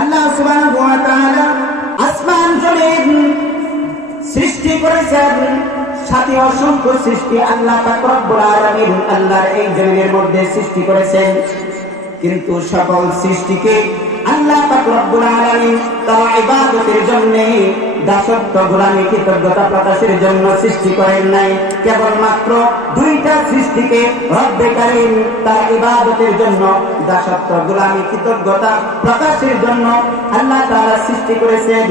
আল্লাহ সুবহানাহু ওয়া তাআলা আসমান জমিন সৃষ্টি করেছেন, সাথে অসংখ্য সৃষ্টি আল্লাহ পাক রব্বুল আলামিন আল্লাহর এই জমিনের মধ্যে সৃষ্টি করেছেন। কিন্তু সকল সৃষ্টিকে আল্লাহ পাক রব্বুল আলামিন তার ইবাদতের জন্য, দাসত্ব গোলামি কৃতজ্ঞতা প্রকাশের জন্য সৃষ্টি করেন নাই। কেবলমাত্র দুইটা সৃষ্টিকে রব্বে কারীম তার ইবাদতের জন্য, দাসত্ব গোলামি কৃতজ্ঞতা প্রকাশের জন্য আল্লাহ তাআলা সৃষ্টি করেছেন।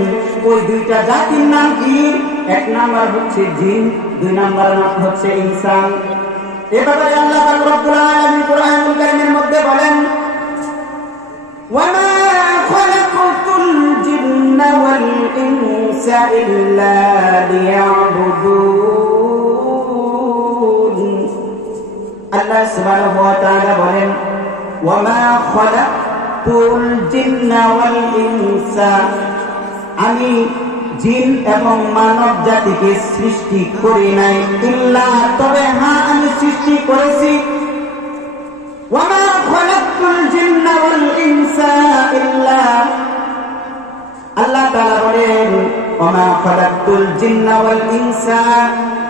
ওই দুইটা জাতির নাম কি? এক নাম্বার হচ্ছে জিন, দুই নাম্বার নাম হচ্ছে ইনসান। এভাবে আল্লাহ পাক রব্বুল আলামিন কোরআনুল কারীমের মধ্যে বলেন, وَمَا خَلَقْتُ الْجِنَّ وَالْإِنسَ إِلَّا لِيَعْبُدُونِ। আল্লাহ সুবহানাহু ওয়া তাআলা বলেন, وَمَا خَلَقْتُ الْجِنَّ وَالْإِنسَ, আমি জিন এবং মানব জাতিকে সৃষ্টি করি নাই, ইল্লা, তবে হ্যাঁ আমি সৃষ্টি করেছি। وَمَا خَلَقْتُ الْجِنَّ وَالْإِنسَ إِلَّا, আল্লাহ তাআলা বলেন وَمَا خَلَقْتُ الْجِنَّ وَالْإِنسَ,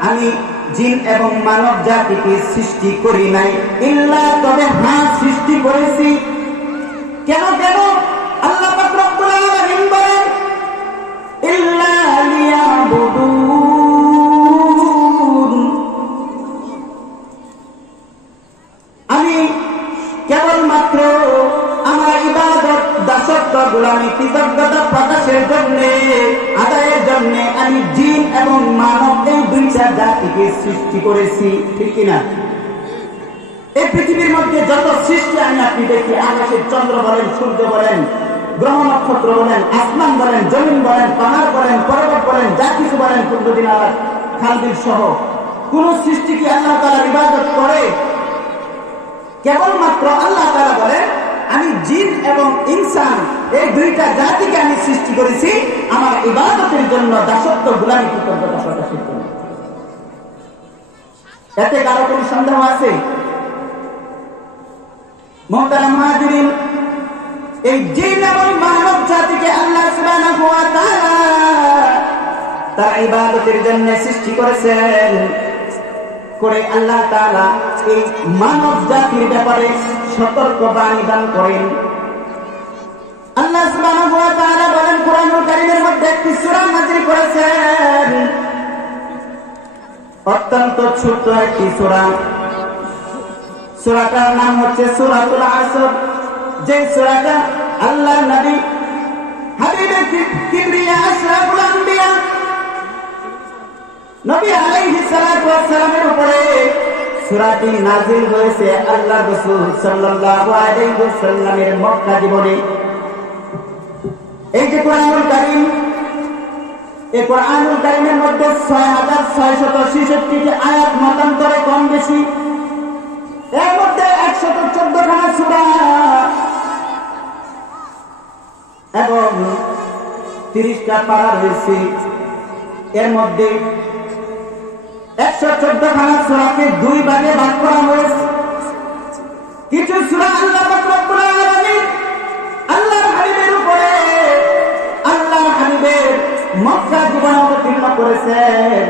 আমি জিন এবং মানব জাতিকে সৃষ্টি করি নাই, ইল্লা, তবে হ্যাঁ সৃষ্টি করেছি। কেন কেন? আল্লাহ পাক রব্বুল আলামিন বলেন ইল্লা লিয়াবুদুন, আমি কেবলমাত্র আমার ইবাদত, দাসত্ব গোলামি কৃতজ্ঞতা প্রকাশের জন্য, আদায়ের জন্য আমি জিন এবং মানব এই দুইটা জাতিকে সৃষ্টি করেছি। ঠিক কিনা? এই পৃথিবীর মধ্যে যত সৃষ্টি আমি আপনি দেখি, আকাশের চন্দ্র বলেন, সূর্য বলেন, গ্রহ নক্ষত্র বলেন, আসমান বলেন, জমিন বলেন, পাহাড় বলেন, পর্বত বলেন, যা কিছু বলেন, কুতুবুদ্দিন আলার খালবিল সহ কোন সৃষ্টি কি আল্লাহ তাআলার ইবাদত করে? কেবলমাত্র আল্লাহ তাআলা বলেন আমি জিন এবং ইনসান এই দুইটা জাতিকে আমি সৃষ্টি করেছি আমার ইবাদতের জন্য, দাসত্ব গোলামি কৃতজ্ঞতা প্রকাশের জন্য। এতে কারো কোনো সন্দেহ আছে? মুহতারাম হাজিরিন, এই জিন এবং মানব জাতিকে আল্লাহ সুবহানাহু ওয়া তাআলা তার ইবাদতের জন্য সৃষ্টি করেছেন। করে আল্লাহ তাআলা এই মানব জাতির ব্যাপারে সতর্ক বাণী দান করেন। আল্লাহ সুবহানাহু ওয়া তাআলা বলেন কোরআনুল কারীমের মধ্যে একটি সূরা নাযিল করেছেন, অত্যন্ত ছোট একটি সূরা। সূরাটার নাম হচ্ছে সূরাতুল আসর। যে সূরাটা আল্লাহর নবী হাবিবে কিবরিয়া আশরাফুল আম্বিয়া নবী আলাইহিস সালাতু ওয়াস সালামের উপরে সূরাটি নাযিল হয়েছে আল্লাহ রাসূল সাল্লাল্লাহু আলাইহি ওয়াসাল্লামের মক্কা জীবনে। এই যে কোরআনুল কারীম, এই কোরআনুল কারীমের মধ্যে 6666টি আয়াত মতান্তরে কম বেশি, এর মধ্যে 114 খানা সূরা এবং 30টা পারা রয়েছে। এর মধ্যে 114 খানা সূরাকে দুই ভাগে ভাগ করা হয়েছে। কিছু সূরা আল্লাহ পাক রব্বুল আলামিন আল্লাহর হাবিবের উপরে, আল্লাহর হাবিবের মক্কা জীবনে অবতীর্ণ করেছেন,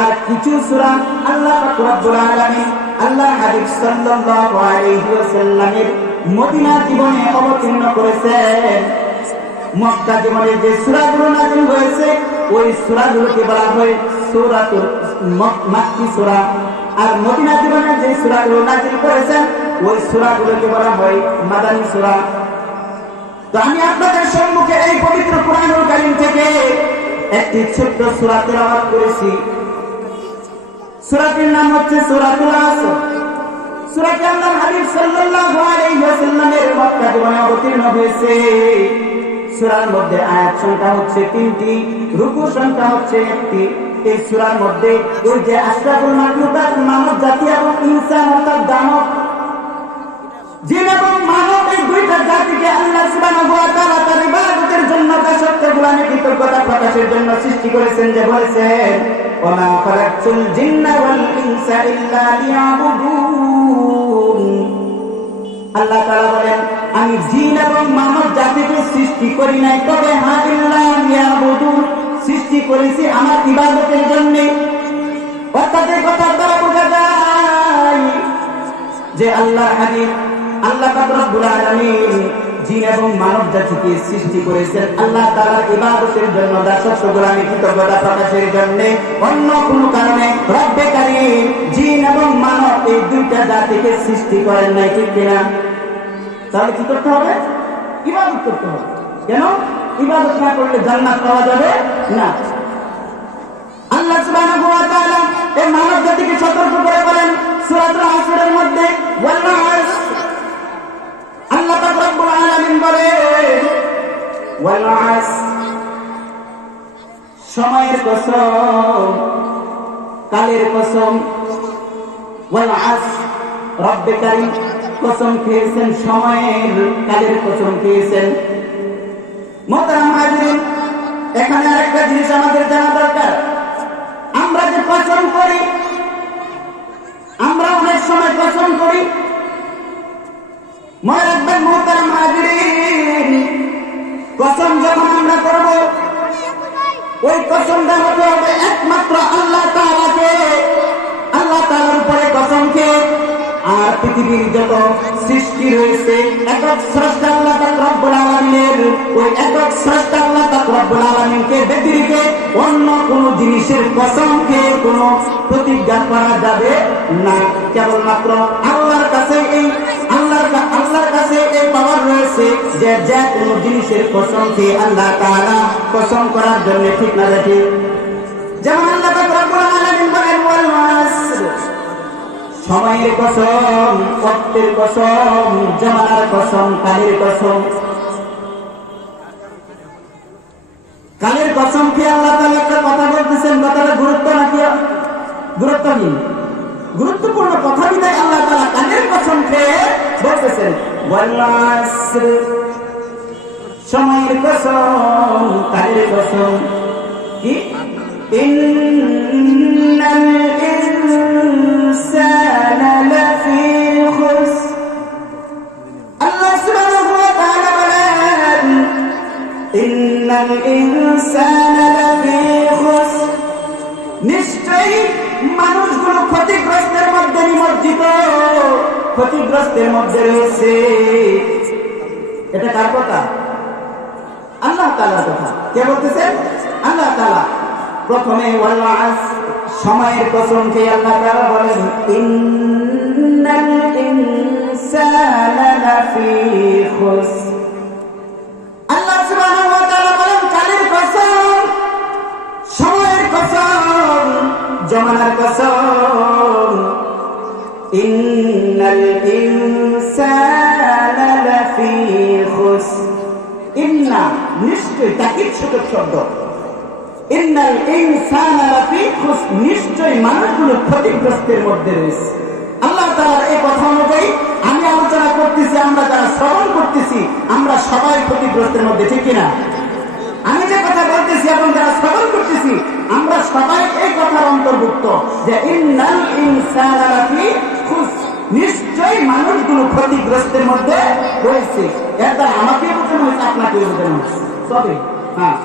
আর কিছু সূরা আল্লাহ পাক রব্বুল আলামিন আল্লাহর হাবিব সাল্লাল্লাহু আলাইহি ওয়াসাল্লামের মদিনা জীবনে অবতীর্ণ করেছেন। মক্কা জীবনে যে সূরাগুলো নাযিল হয়েছে ওই সূরাগুলোকে বলা হয় সূরাতুল মাক্কি সূরা, আর মদিনা জীবনে যে সূরাগুলো নাযিল করেছেন ওই সূরাগুলোকে বলা হয় মাদানী সূরা। তো আমি আপনাদের সম্মুখে এই পবিত্র কোরআনুল কারীম থেকে একটি ছোট্ট সূরা তেলাওয়াত করেছি। সূরাটির নাম হচ্ছে সূরাতুল আসর। সূরাটি আল্লাহর হাবিব সাল্লাল্লাহু আলাইহি ওয়াসাল্লামের মক্কা জীবনে অবতীর্ণ হয়েছে। সূরার মধ্যে আয়াত সংখ্যা হচ্ছে 3টি, রুকু সংখ্যা হচ্ছে 1টি। এই সূরার মধ্যে ওই যে আশরাফুল মাখলুকাত মানব জাতি এবং ইনসান অর্থাৎ দানব, জিন এবং মানব এই দুইটা জাতিকে আল্লাহ সুবহানাহু ওয়া তাআলা তার ইবাদতের জন্য, দাসত্ব গোলামি কৃতজ্ঞতা প্রকাশের জন্য সৃষ্টি করেছেন। যে বলেছেন ওয়া মা খালাকতুল জিন্না ওয়াল ইনসা ইল্লা লিয়াবুদুন, আল্লাহ তাআলা বলেন আমি জিন এবং মানব জাতিকে সৃষ্টি সৃষ্টি করি নাই, তবে সৃষ্টি করেছি আমার ইবাদতের জন্য। অর্থাৎ এই কথার দ্বারা বোঝা যায় যে আল্লাহ হাবিব আল্লাহ পাক রব্বুল আলামিন জিন এবং মানব জাতিকে সৃষ্টি করেছেন আল্লাহ তাআলার ইবাদতের জন্য, দাসত্ব গোলামি কৃতজ্ঞতা প্রকাশের জন্য, অন্য কোনো কারণে রব্বে কারীম জিন এবং মানব এই দুইটা জাতিকে সৃষ্টি করেন নাই, ঠিক কিনা? তাহলে কি করতে হবে? ইবাদত করতে হবে। কেন? ইবাদত না করলে জান্নাত পাওয়া যাবে না। আল্লাহ সুবহানাহু ওয়া তাআলা এই মানব জাতিকে সতর্ক করে বলেন সূরাতুল আসরের মধ্যে, ওয়াল আসর, আল্লাহ পাক রব্বুল আলামিন বলেন ওয়াল আসর, সময়ের কসম, কালের কসম। ওয়াল আসর, রব্বে কারীম কসম খেয়েছেন, সময়ের কালের কসম খেয়েছেন। মুহতারাম হাজিরিন, এখানে আরেকটা জিনিস আমাদের জানা দরকার। আমরা যে কসম করি, আমরা অনেক সময় কসম করি, মনে রাখবেন মুহতারাম হাজিরিন, কসম যখন আমরা করব, ওই কসমটা হতে হবে একমাত্র আল্লাহ তাআলাকে, আল্লাহ তাআলার উপরে কসম খেয়ে। আর পৃথিবীর যত সৃষ্টি রয়েছে একক স্রষ্টা আল্লাহ পাক রব্বুল আলামিনের, ওই একক স্রষ্টা আল্লাহ পাক রব্বুল আলামিনকে ব্যতিরেকে অন্য কোন জিনিসের কসমকে কোনো প্রতিজ্ঞা করা যাবে না। কেবলমাত্র আল্লাহর কাছে এই আল্লাহর কাছে এই পাওয়ার রয়েছে যে যে কোনো জিনিসের কসমকে আল্লাহ তাআলা কসম করার জন্য, ঠিক না দেখি? যেমন আল্লাহ পাক রব্বুল আলামিন বলেন ওয়াল আসর, সময়ের কসম, ওয়াক্তের কসম, জামানার কসম, কালের কসম। কালের কসম কি আল্লাহ তাআলা একটা কথা বলতেছেন, কথাটা গুরুত্ব নাকি গুরুত্বহীন? গুরুত্বপূর্ণ কথা বিধায় আল্লাহ তাআলা কালের কসম খেয়ে বলতেছেন ওয়াল আসর, সময়ের কসম, কালের কসম। কি? ইন্নাল ইনসানা লাফি খুসর, আল্লাহ সুবহানাহু ওয়া তাআলা বলেন ইন্নাল ইনসানা লাফি খুসর, নিশ্চয়ই মানুষগুলো ক্ষতিগ্রস্তের মধ্যে নিমজ্জিত, ক্ষতিগ্রস্তের মধ্যে রয়েছে। এটা কার কথা? আল্লাহ তাআলার কথা। কে বলতেছেন? আল্লাহ তাআলা। প্রথমে ওয়াল আসর, সময়ের কসম খেয়ে আল্লাহ তাআলা বলেন ইন্নাল ইনসানা লাফি খুসর। আল্লাহ সুবহানাহু ওয়া তাআলা বলেন কালের কসম, সময়ের কসম, জামানার কসম, ইন্নাল ইনসানা লাফি খুসর। ইন্না, নিশ্চয়, তাকিদ সূচক শব্দ। ইন্নাল ইনসানা লাফি খুসর, নিশ্চয় মানুষগুলো ক্ষতিগ্রস্তের মধ্যে রয়েছে। আল্লাহ তাআলার এই কথা অনুযায়ী আমি আলোচনা করতেছি, আমরা যারা শ্রবণ করতেছি আমরা সবাই ক্ষতিগ্রস্তের মধ্যে, ঠিক কিনা? আমি যে কথা বলতেছি এবং যারা শ্রবণ করতেছি আমরা সবাই এই কথার অন্তর্ভুক্ত যে ইন্নাল ইনসানা লাফি খুসর, নিশ্চয় মানুষগুলো ক্ষতিগ্রস্তের মধ্যে রয়েছে। এটা আমাকে বোঝানো হয়েছে, আপনাকে বোঝানো হয়েছে, তবে হ্যাঁ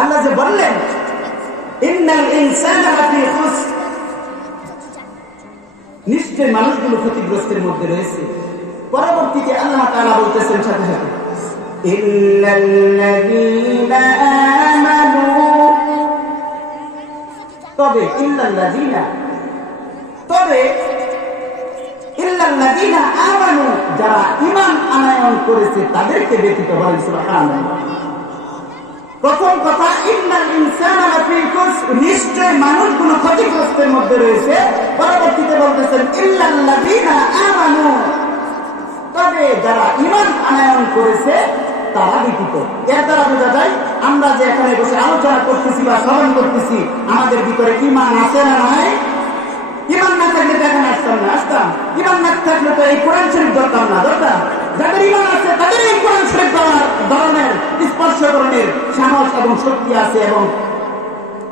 আল্লাহ যে বললেন ইন্নাল ইনসানা লাফি খুসর, নিশ্চয় মানুষগুলো ক্ষতিগ্রস্তের মধ্যে রয়েছে। পরবর্তীতে আল্লাহ তাআলা বলতেছেন সাথে সাথে ইল্লাল্লাযীনা আমানু, তবে ইল্লাল্লাযীনা, তবে ইল্লাল্লাযীনা আমানু, যারা ঈমান আনয়ন করেছে তাদেরকে ব্যতীত। বলেন সুবহানাল্লাহ। প্রথম কথা ইন্নাল ইনসানা লাফি খুসর, নিশ্চয় মানুষগুলো ক্ষতিগ্রস্তের মধ্যে রয়েছে। পরবর্তীতে বলতেছেন ইল্লাল্লাযীনা আমানু, তবে যারা ঈমান আনয়ন করেছে তারা ব্যতীত। এর দ্বারা বোঝা যায় আমরা যে এখানে বসে আলোচনা করতেছি বা শ্রবণ করতেছি আমাদের ভিতরে ঈমান আছে না নাই? ঈমান না থাকলে তো এখানে আসতাম। ঈমান না থাকলে তো এই কোরআন শরীফ ধরতাম না, ধরতাম। যাদের ঈমান আছে তাদের এই কোরআন শরীফ ধরনের স্পর্শকরণের সাহস এবং শক্তি আছে এবং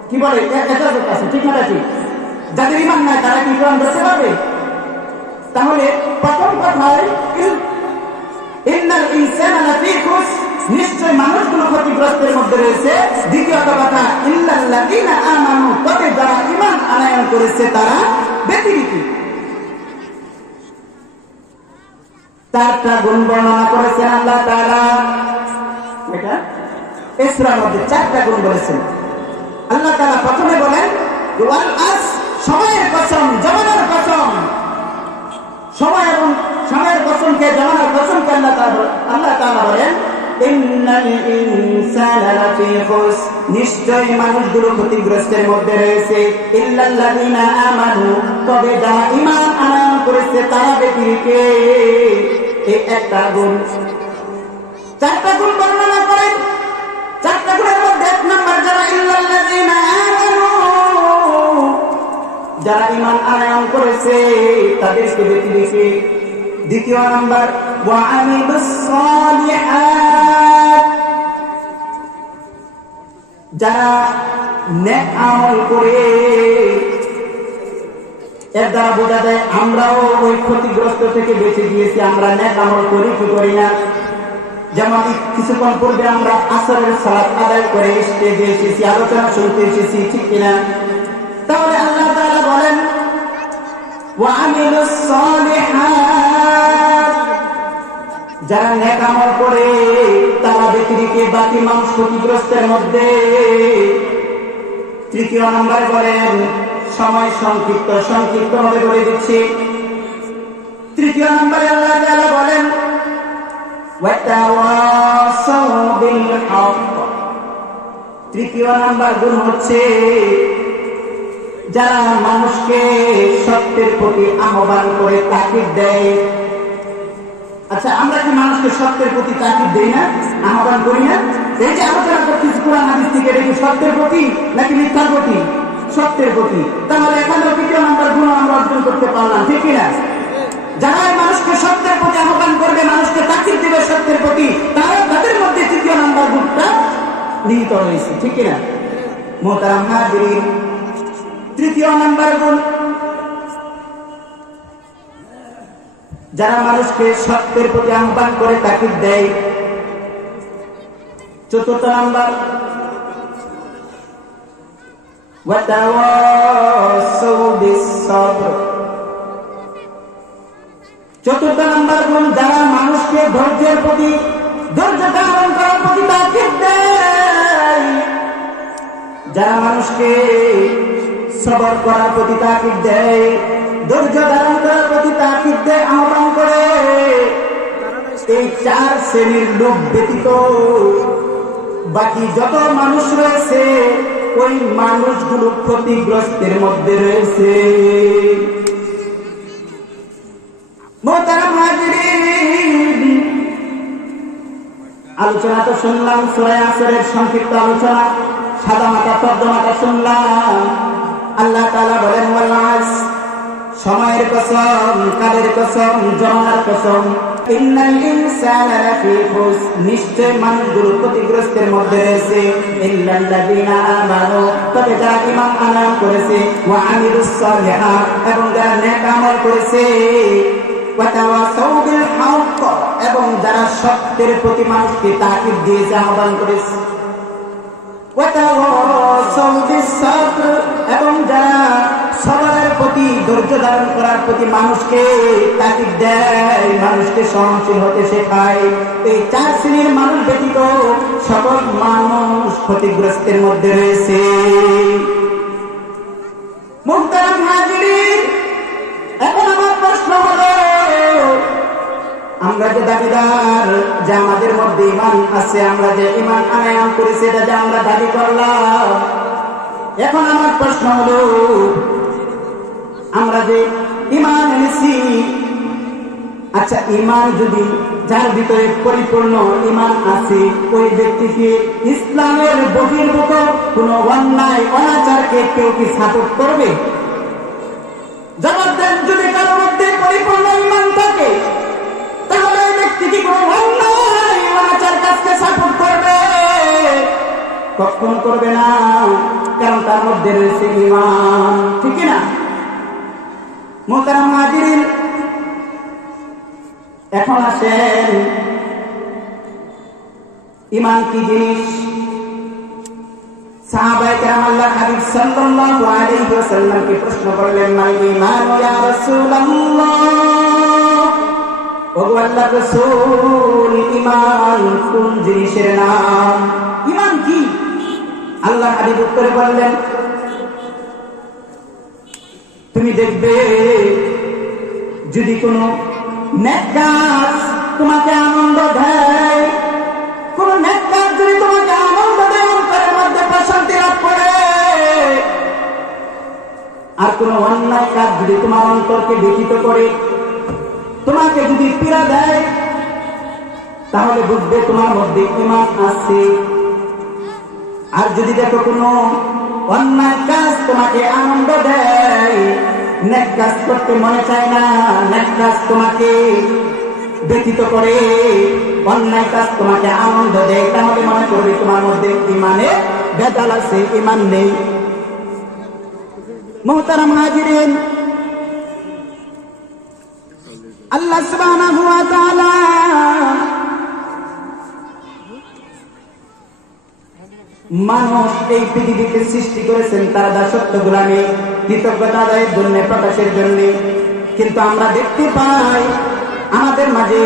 কি বলে এজাজত আছে, ঠিক না? ঠিক। যাদের ঈমান নাই তারা কি কোরআন ধরতে পারবে? তাহলে প্রথম কথায় ইন্নাল ইনসানা লাফি খুসর, নিশ্চয় মানুষগুলো ক্ষতিগ্রস্তের মধ্যে রয়েছে। দ্বিতীয়ত কথা ইল্লাল্লাযীনা আমানু, তবে যারা ঈমান আনয়ন করেছে তারা ব্যতিরেকে। চারটা গুণ বর্ণনা করেছেন আল্লাহ তাআলা। এটা ইসরার মধ্যে চারটা গুণ বলেছেন আল্লাহ তাআলা। প্রথমে বলেন ওয়াল আস, সময়ের কসম, জামানার কসম। সময় এবং সময়ের কসমকে, জামানার কসমকে আল্লাহ তাআলা বলেন ইন্নাল ইনসানা লাফী খুস, নিশ্চয় মানুষগুলো ক্ষতিগ্রস্তের মধ্যে রয়েছে। ইল্লাল্লাযীনা আমানু, তবে যারা ঈমান আনয়ন করেছে তারা ব্যতিরেকে। এই একটা গুণ। চারটা গুণ বর্ণনা করেন। চারটা গুণের মধ্যে এক নম্বর যারা ইল্লাল্লাযীনা আমানু, যারা ঈমান আনয়ন করেছে তাদেরকে ব্যতিরেকে। দ্বিতীয় নাম্বার ওয়া আমিলুস সালিহাত, যারা নেক আমল করে। এর দ্বারা বোঝা যায় আমরাও ওই ক্ষতিগ্রস্ত থেকে বেঁচে গিয়েছি। আমরা নেক আমল করি কি করি না? যেমন কিছুক্ষণ পূর্বে আমরা আসরের সালাত আদায় করে স্টেজে এসেছি, আলোচনা শুনতে এসেছি, ঠিক কিনা? তাহলে আল্লাহ তাআলা বলেন ওয়া আমিলুস সালিহাত, যারা নেক আমল করে তারা ব্যতিরেকে বাকি মানুষ ক্ষতিগ্রস্তের মধ্যে। তৃতীয় নাম্বার বলেন সময় সংক্ষিপ্ত, সংক্ষিপ্ত ভাবে বলে দিচ্ছি। তৃতীয় নম্বরে আল্লাহ তাআলা বলেন ওয়াতাওয়াসাউ বিল হক। তৃতীয় নাম্বার গুণ হচ্ছে যারা মানুষকে সত্যের প্রতি আহ্বান করে, তাকিদ দেয়। আচ্ছা, আমরা কি মানুষকে সত্যের প্রতি তাকিদ দেই না, আহ্বান করি না? এই যে আলোচনা করতেছি কোরআন হাদিস থেকে, এটা কি সত্যের প্রতি নাকি মিথ্যার প্রতি? সত্যের প্রতি। তাহলে এখানে তৃতীয় নাম্বার গুণ আমরা অর্জন করতে পারলাম, ঠিক কিনা? যারা মানুষকে সত্যের প্রতি আহ্বান করবে, মানুষকে তাকিদ দিবে সত্যের প্রতি, তাদের মধ্যে তৃতীয় নাম্বার গুণটা নিহিত রয়েছে, ঠিক কিনা? মুহতারাম হাজিরিন, তৃতীয় নাম্বার গুণ যারা মানুষকে সত্যের প্রতি আহ্বান করে, তাকিদ দেয়। চতুর্থ নাম্বার ওয়াতাওয়াসাউ বিস-সাবর। চতুর্থ নাম্বার গুণ যারা মানুষকে ধৈর্যের প্রতি, ধৈর্য ধারণ করার প্রতি তাকিদ দেয়। যারা মানুষকে সবর করার প্রতি তাকিদ দেয়, ধৈর্য ধারণ করার প্রতি তাকিদ দেয়, আহ্বান করে। এই চার শ্রেণীর লোক ব্যতীত বাকি যত মানুষ রয়েছে ওই মানুষগুলো ক্ষতিগ্রস্তের মধ্যে রয়েছে। মুহতারাম হাজিরিন, আলোচনা তো শুনলাম সূরা আসরের সংক্ষিপ্ত আলোচনা, সাদামাটা তর্জমাটা শুনলাম। আল্লাহ তাআলা বলেন ওয়াল আস, সময়ের কসম, কালের কসম, জামানার কসম। ইন্নাল ইনসানা লাফী খুস, নিশ্চয় মানুষগুলো ক্ষতিগ্রস্তের মধ্যে রয়েছে। ইল্লাল্লাযীনা আমানু, তবে যারা ঈমান আনয়ন করেছে। ওয়া আমিলুস সালিহাত, এবং যারা নেক আমল করেছে। ওয়াতাওয়াসাউ বিল হক, এবং যারা সত্যের প্রতি মানুষকে তাকিদ দিয়েছে, আহ্বান করেছে। ওয়াতাওয়াসাউ বিস-সাবর, এবং যারা সবরের প্রতি, ধৈর্য ধারণ করার প্রতি মানুষকে তাকিদ দেয়, মানুষকে সহনশীল হতে শেখায়। এই চার শ্রেণীর মানুষ ব্যতীত সকল মানুষ ক্ষতিগ্রস্তের মধ্যে রয়েছে। মুহতারাম হাজিরিন, এখন আমার প্রশ্ন হলো, আমরা যে দাবিদার যে আমাদের মধ্যে ঈমান আছে, আমরা যে ঈমান আনয়ন করেছি, এটা যে আমরা দাবি করলাম, এখন আমার প্রশ্ন হলো আমরা যে ঈমান এনেছি, আচ্ছা ঈমান যদি যার ভিতরে পরিপূর্ণ ঈমান আছে, ওই ব্যক্তিকে ইসলামের বহির্ভূত কোন অন্যায় অনাচারকে কেউ কি সাপোর্ট করবে? জবাব দেন। যদি কারো মধ্যে পরিপূর্ণ ঈমান থাকে তাহলে ওই ব্যক্তি কি কোন অন্যায় অনাচার কাজকে সাপোর্ট করবে? কখন করবে না, কারণ তার মধ্যে রয়েছে ঈমান, ঠিক না? মুহতারাম হাজিরিন, এখন আসেন ইমান কি জিনিস? সাহাবায়ে কেরাম আল্লাহর হাবিব সাল্লাল্লাহু আলাইহি ওয়াসাল্লামকে প্রশ্ন করলেন, মাল ঈমান ইয়া রাসূলুল্লাহ, ওগো আল্লাহর রাসূল, ঈমান কোন জিনিসের নাম? ঈমান কি? আল্লাহর হাবিব উত্তরে বললেন, তুমি দেখবে যদি কোনো নেক কাজ তোমাকে আনন্দ দেয়, কোন নেক কাজ যদি তোমাকে আনন্দ দেয়, অন্তরের মধ্যে প্রশান্তি লাভ করে, আর কোন অন্যায় কাজ যদি তোমার অন্তরকে ব্যথিত করে, তোমাকে যদি পীড়া দেয়, তাহলে বুঝবে তোমার মধ্যে ঈমান আছে। আর যদি দেখো কোনো অন্যায় কাজ তোমাকে আনন্দ দেয়, নেক কাজ করতে মনে চায় না, নেক কাজ তোমাকে ব্যথিত করে, অন্যায় কাজ তোমাকে আনন্দ দেয়, তাহলে মনে করবে তোমার মধ্যে ঈমানে ভেজাল আছে, ঈমান নেই। মুহতারাম হাজিরিন, আল্লাহ সুবহানাহু ওয়া তাআলা মানুষ এই পৃথিবীতে সৃষ্টি করেছেন তার দাসত্ব গোলামী, কৃতজ্ঞতা আদায়ের জন্য, প্রকাশের জন্য। কিন্তু আমরা দেখতে পাই আমাদের মাঝে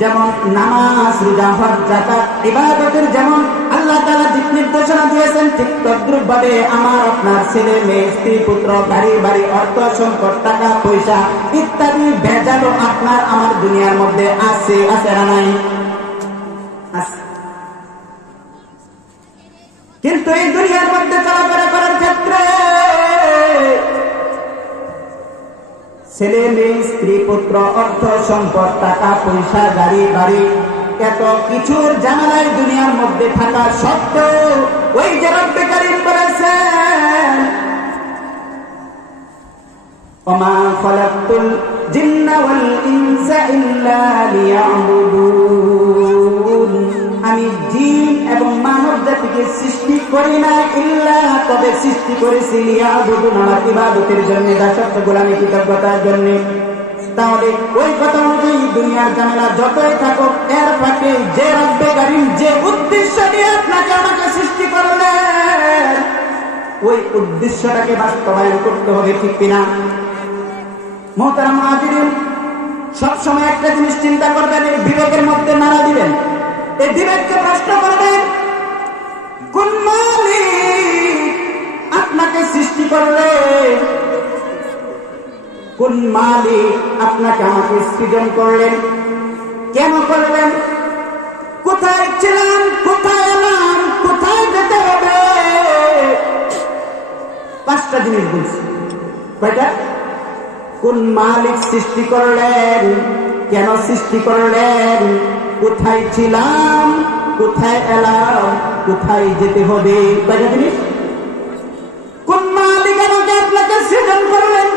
যেমন নামাজ, রোজা, হজ, যাকাত, ইবাদতের যেমন আল্লাহ তাআলা দিক নির্দেশনা দিয়েছেন, ঠিক তদ্রূপভাবে আমার আপনার ছেলে মেয়ে, স্ত্রী পুত্র, গাড়ি বাড়ি, অর্থ সম্পদ, টাকা পয়সা ইত্যাদি ভেজালও আপনার আমার দুনিয়ার মধ্যে আছে, আছে না নাই? আছে। কিন্তু এই দুনিয়ার মধ্যে চলাফেরা করার ক্ষেত্রে ছেলে মেয়ে, স্ত্রী পুত্র, অর্থ সম্পদ, টাকা পয়সা, গাড়ি বাড়ি, এত কিছুর জানালায় দুনিয়ার মধ্যে থাকা সত্ত্বেও ওই যে রব্বে কারীম বলেছেন, ওমা খালাকতুল জিন্না ওয়াল ইনসা ইল্লা লিয়াবুদুন, আমি জিন এবং মানব জাতিকে সৃষ্টি করি না ইল্লা, তবে সৃষ্টি করেছি লিয়াবুদুন, আমার ইবাদতের জন্য, দাসত্ব গোলামী, কৃতজ্ঞতার জন্য। তাহলে ওই কথা অনুযায়ী দুনিয়ার ঝামেলা যতই থাকুক, এর ফাঁকে যে রব্বে কারীম যে উদ্দেশ্য নিয়ে আপনাকে আমাকে সৃষ্টি করলেন, ওই উদ্দেশ্যটাকে বাস্তবায়ন করতে হবে, ঠিক কিনা? মুহতারাম হাজিরিন, সবসময় একটা জিনিস চিন্তা করবেন, এই বিবেকের মধ্যে নাড়া দিবেন, এই বিবেককে প্রশ্ন করবেন, কোন মালিক আপনাকে সৃষ্টি করলে, কোন মালিক আপনাকে আমাকে সৃজন করলেন, কেন করলেন, কোথায় ছিলাম, কোথায় এলাম, কোথায় যেতে হবে? পাঁচটা জিনিস বলছি। কয়টা? কোন মালিক সৃষ্টি করলেন, কেন সৃষ্টি করলেন, কোথায় ছিলাম, কোথায় এলাম, কোথায় যেতে হবে? কয়টা জিনিস? কোন মালিক আমাকে আপনাকে সৃজন করলেন,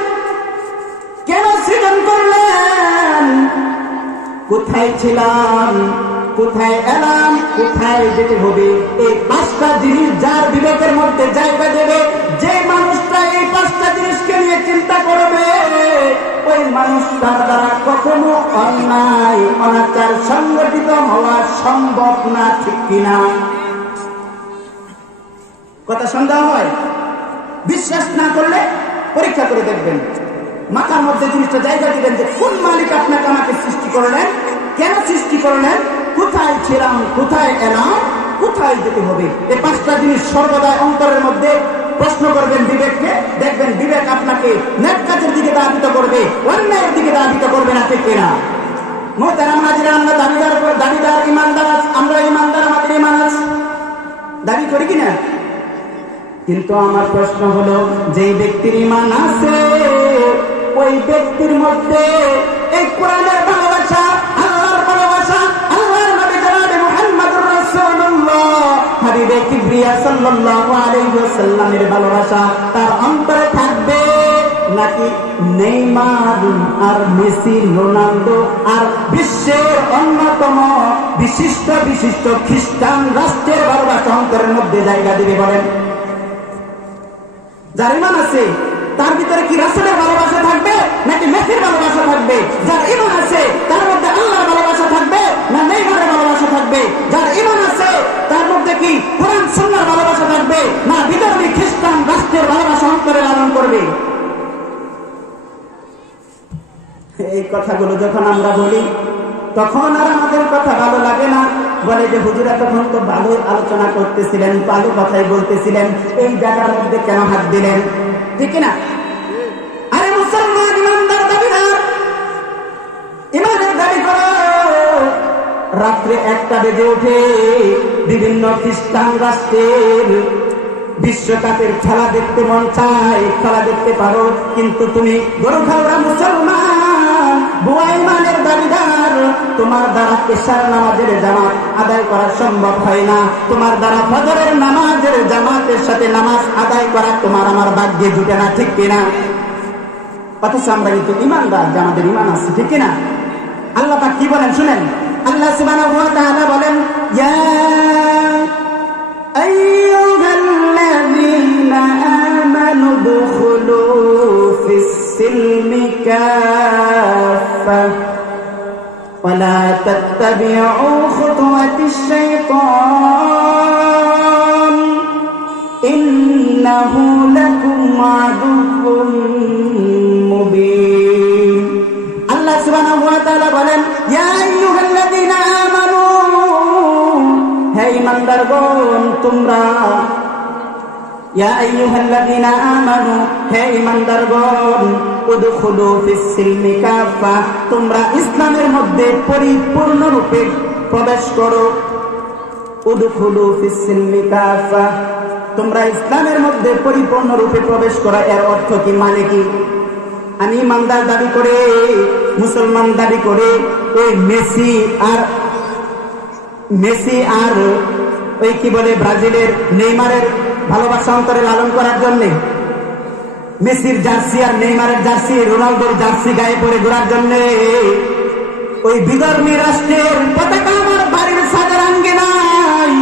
কেন সৃজন করলেন, কোথায় ছিলাম, কোথায় এলাম, কোথায় যেতে হবে? এই পাঁচটা জিনিস যার বিবেকের মধ্যে জায়গা দেবে, যে মানুষটা এই পাঁচটা জিনিসকে নিয়ে চিন্তা করবে, ওই মানুষটার দ্বারা কখনো অন্যায়, অনাচার সংগঠিত হওয়া সম্ভব না, ঠিক কিনা? কথা সন্দেহ হয়? বিশ্বাস না করলে পরীক্ষা করে দেখবেন, মাথার মধ্যে জিনিসটা জায়গা দিবেন যে কোন মালিক আপনাকে আমাকে সৃষ্টি করলেন, কেন সৃষ্টি করলেন, কোথায় ছিলাম, কোথায় এলাম, কোথায় যেতে হবে? এই পাঁচটা জিনিস সর্বদা অন্তরের মধ্যে প্রশ্ন করবেন বিবেককে, দেখবেন বিবেক আপনাকে নেক কাজের দিকে ধাবিত করবে, অন্যায়ের দিকে ধাবিত করবে না, ঠিক কিনা? মুহতারাম হাজিরা, আমরা দাবিদার ইমানদার, আমরা ইমানদার, আমাদের ঈমান আছে, দাবি করি কিনা? কিন্তু আমার প্রশ্ন হলো, যেই ব্যক্তির ঈমান আছে ওই ব্যক্তির মধ্যে এই কোরআনের ভালোবাসা, আল্লাহর ভালোবাসা, আল্লাহর নবী জনাবে মুহাম্মদুর রাসূলুল্লাহ হাবিবে কিবরিয়া সাল্লাল্লাহু আলাইহি ওয়াসাল্লামের ভালোবাসা তার অন্তরে থাকবে, নাকি নেইমার আর মেসি, রোনালদো আর বিশ্বের অন্যতম বিশিষ্ট বিশিষ্ট খ্রিস্টান রাষ্ট্রের ভালোবাসা অন্তরের মধ্যে জায়গা দিবে? বলেন। যার ঈমান আছে তার ভিতরে কি রাসূলের ভালোবাসা থাকবে নাকি মেসির ভালোবাসা থাকবে? যার ঈমান আছে তার মধ্যে আল্লাহর ভালোবাসা থাকবে না নেইমারের ভালোবাসা থাকবে? যার ঈমান আছে তার মধ্যে কি কোরআন সুন্নাহর ভালোবাসা থাকবে না বিধর্মী খ্রিস্টান রাষ্ট্রের ভালোবাসা অন্তরে লালন করবে? এই কথাগুলো যখন আমরা বলি তখন আর আমাদের কথা ভালো লাগে না। বলে যে হুজুরা তখন তো ভালো আলোচনা করতেছিলেন, ভালো কথাই বলতেছিলেন, এই জায়গার মধ্যে কেন হাত দিলেন? ঠিক না? আরে মুসলমান ইমানদার দাবিদার, ইমানের দাবি করো। রাত্রে 1টা বেজে ওঠে বিভিন্ন খ্রিস্টান রাষ্ট্রের বিশ্বকাপের খেলা দেখতে মন চায়, খেলা দেখতে পারো, কিন্তু তুমি গরু খাওয়া মুসলমান বুয়া ইমানের দাবিদার, তোমার দ্বারা এশার নামাজের জামাত আদায় করা সম্ভব হয় না, তোমার দ্বারা ফজরের নামাজের জামাতের সাথে নামাজ আদায় করা তোমার আমার ভাগ্যে জুটে না, ঠিক কিনা? অথচ আমরা কিন্তু ইমানদার, যে আমাদের ইমান আছে, ঠিক কিনা? আল্লাহ পাক কি বলেন শুনেন। আল্লাহ সুবহানাহু ওয়া তাআলা বলেন, ইয়া আইয়ুহাল্লাযীনা আমানু দুখুলু ফিস-সিলমি কাফা ওয়া লা তাত্তাবিউ খুতুওয়াতিশ-শাইতান ইন্নাহু লাকুম আদুউম মুবিন। আল্লাহ সুবহানাহু ওয়া তাআলা বলেন, ইয়া আইয়ুহাল্লাযীনা আমানু, হে ঈমানদারগণ তোমরা, ইয়া আইয়ুহাল্লাযীনা আমানু, হে ঈমানদারগণ, উদখুলু ফিস-সিলমি কাফা, তোমরা ইসলামের মধ্যে পরিপূর্ণরূপে প্রবেশ করো। উদখুলু ফিস-সিলমি কাফা, তোমরা ইসলামের মধ্যে পরিপূর্ণরূপে প্রবেশ করা, এর অর্থ কি, মানে কি? আমি ইমানদার দাবি করে, মুসলমান দাবি করে ওই মেসি আর ওই কি বলে ব্রাজিলের নেইমারের ভালোবাসা অন্তরে লালন করার জন্য, মেসির জার্সি আর নেইমারের জার্সি, রোনালদোর জার্সি গায়ে পরে ঘোরার জন্য, ওই বিধর্মী রাষ্ট্রের পতাকা আমার বাড়ির সাজার আঙ্গিনায়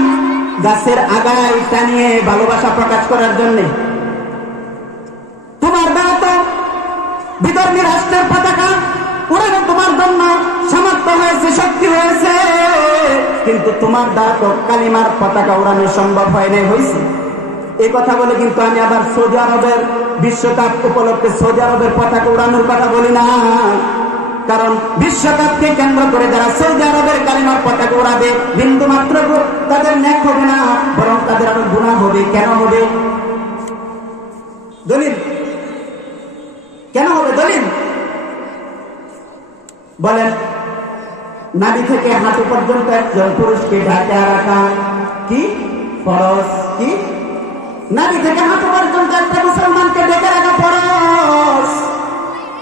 গাছের আগায় টানিয়ে ভালোবাসা প্রকাশ করার জন্য, তোমার দাঁত বিধর্মী রাষ্ট্রের পতাকা উড়ানো তোমার জন্য সামর্থ্য হয়েছে, শক্তি হয়েছে, কিন্তু তোমার দাঁত কালিমার পতাকা উড়ানো সম্ভব হয় নাই, হয়েছে? এই কথা বলে কিন্তু আমি আবার সৌদি আরবের বিশ্বকাপ উপলক্ষে সৌদি আরবের পতাকা উড়ানোর কথা বলি না, কারণ বিশ্বকাপকে কেন্দ্র করে যারা সৌদি আরবের কালিমার পতাকা উড়াবে বিন্দু মাত্র তাদের ন্যাক হবে না, বরং তাদের আরো গুনাহ হবে। কেন হবে? দলিল কেন হবে? দলিল বলেন। নাভি থেকে হাঁটু পর্যন্ত একজন পুরুষকে ঢাকা রাখা কি ফরজ? কি নাভি থেকে হাঁটু পর্যন্ত একটা মুসলমানকে ঢেকে রাখা ফরজ।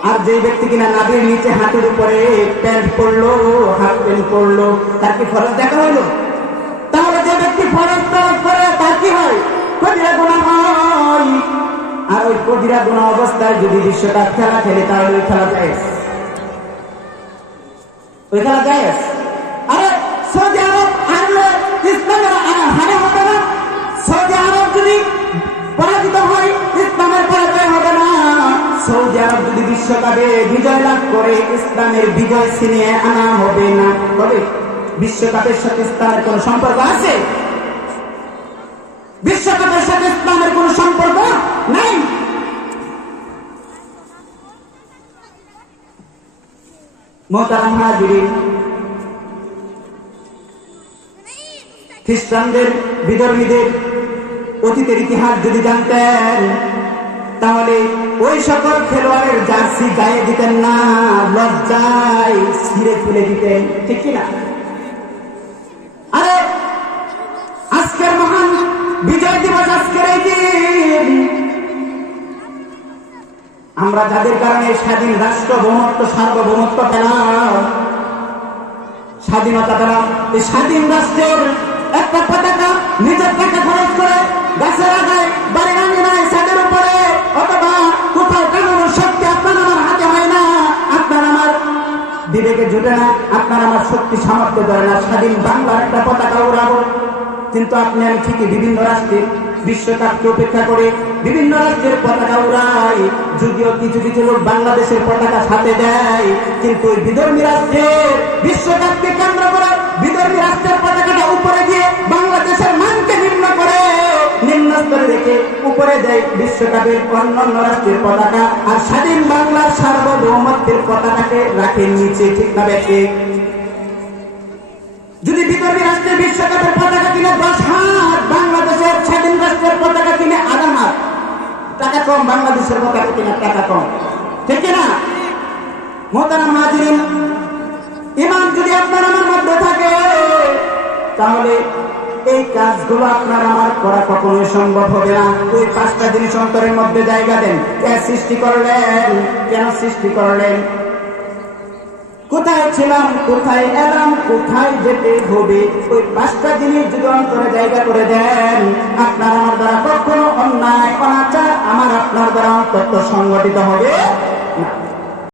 আর যে ব্যক্তি কিনা নাভির নিচে হাঁটুর উপরে প্যান্ট পরলো, হাফ প্যান্ট পরলো, তার কি ফরজ দেখা হইলো? তাহলে যে ব্যক্তি ফরজ তরফ করে তার কি হয়? কবিরা গুনাহ হয়। আর ওই কবিরা গুনাহ অবস্থায় যদি বিশ্বকাপ খেলা খেলে তাহলে ওই খেলা জায়েজ, ওই খেলা জায়েজ। আরে সৌদি আরব হারলে ইসলামের হারে হবে না, সৌদি আরব যদি পরাজিত হয় ইসলামের পরাজয় হবে না, সৌদি আরব যদি বিশ্বকাপে বিজয় লাভ করে ইসলামের বিজয় ছিনিয়ে আনা হবে না। তবে বিশ্বকাপের সাথে ইসলামের কোন সম্পর্ক আছে? বিশ্বকাপের সাথে ইসলামের কোন সম্পর্ক নাই। মোহতারাম হাজিরিন, খ্রিস্টানদের বিধর্মীদের অতীতের ইতিহাস যদি জানতেন তাহলে ওই সকল খেলোয়াড়ের জার্সি গায়ে দিতেন না, লজ্জায় ছিঁড়ে ফেলে দিতেন, ঠিক কিনা? আরে আজকের মহান বিজয় দিবস, আজকের এই দিন আমরা যাদের কারণে স্বাধীন রাষ্ট্রভৌমত্ব, সার্বভৌমত্ব পেলাম, স্বাধীনতা পেলাম, এই স্বাধীন রাষ্ট্রের একটা পতাকা নিজের টাকা খরচ করে গাছের আগায়, বাড়ির আঙিনায়, ছাদের উপরে অথবা কোথাও টানানোর শক্তি আপনার আমার হাতে হয় না, আপনার আমার বিবেকে জুটে না, আপনার আমার শক্তি সামর্থ্য ধরে না স্বাধীন বাংলার একটা পতাকা উড়াবো। কিন্তু আপনি আমি ঠিকই বিভিন্ন রাষ্ট্রে বিশ্বকাপকে উপেক্ষা করে বিভিন্ন রাষ্ট্রের পতাকা উড়ায়, যদিও কিছু কিছু লোক বাংলাদেশের পতাকা সাথে দেয়, কিন্তু ওই বিধর্মী রাষ্ট্রের বিশ্বকাপকে কেন্দ্র করে বিধর্মী রাষ্ট্রের পতাকাটা উপরে গিয়ে বাংলাদেশের মানকে নিম্ন করে, নিম্ন স্তরে রেখে উপরে দেয় বিশ্বকাপের অন্যান্য রাষ্ট্রের পতাকা, আর স্বাধীন বাংলার সার্বভৌমত্বের পতাকাকে রাখে নিচে। ঠিক না ব্যক্তি? যদি বিধর্মী রাষ্ট্রের বিশ্বকাপের পতাকা কিনে 10 হাত, বাংলাদেশের স্বাধীন রাষ্ট্রের পতাকা কিনে 1.5 হাত, টাকা কম, বাংলাদেশের পতাকা কিনে টাকা কম। ঠিক না? মোহতারাম হাজিরিন, ঈমান যদি আপনার আমার মধ্যে থাকে, তাহলে এই কাজগুলো আপনার আমার করা কখনোই সম্ভব হবে না। ওই 5টা জিনিস অন্তরের মধ্যে জায়গা দেন। কে সৃষ্টি করলেন? কেন সৃষ্টি করলেন? কোথায় ছিলাম, কোথায় এলাম, কোথায় যেতে হবে, ওই 5টা জিনিস যদি অন্তরে জায়গা করে দেন, আপনার আমার দ্বারা কখনো অন্যায় অনাচার আমার আপনার দ্বারা অন্তত সংগঠিত হবে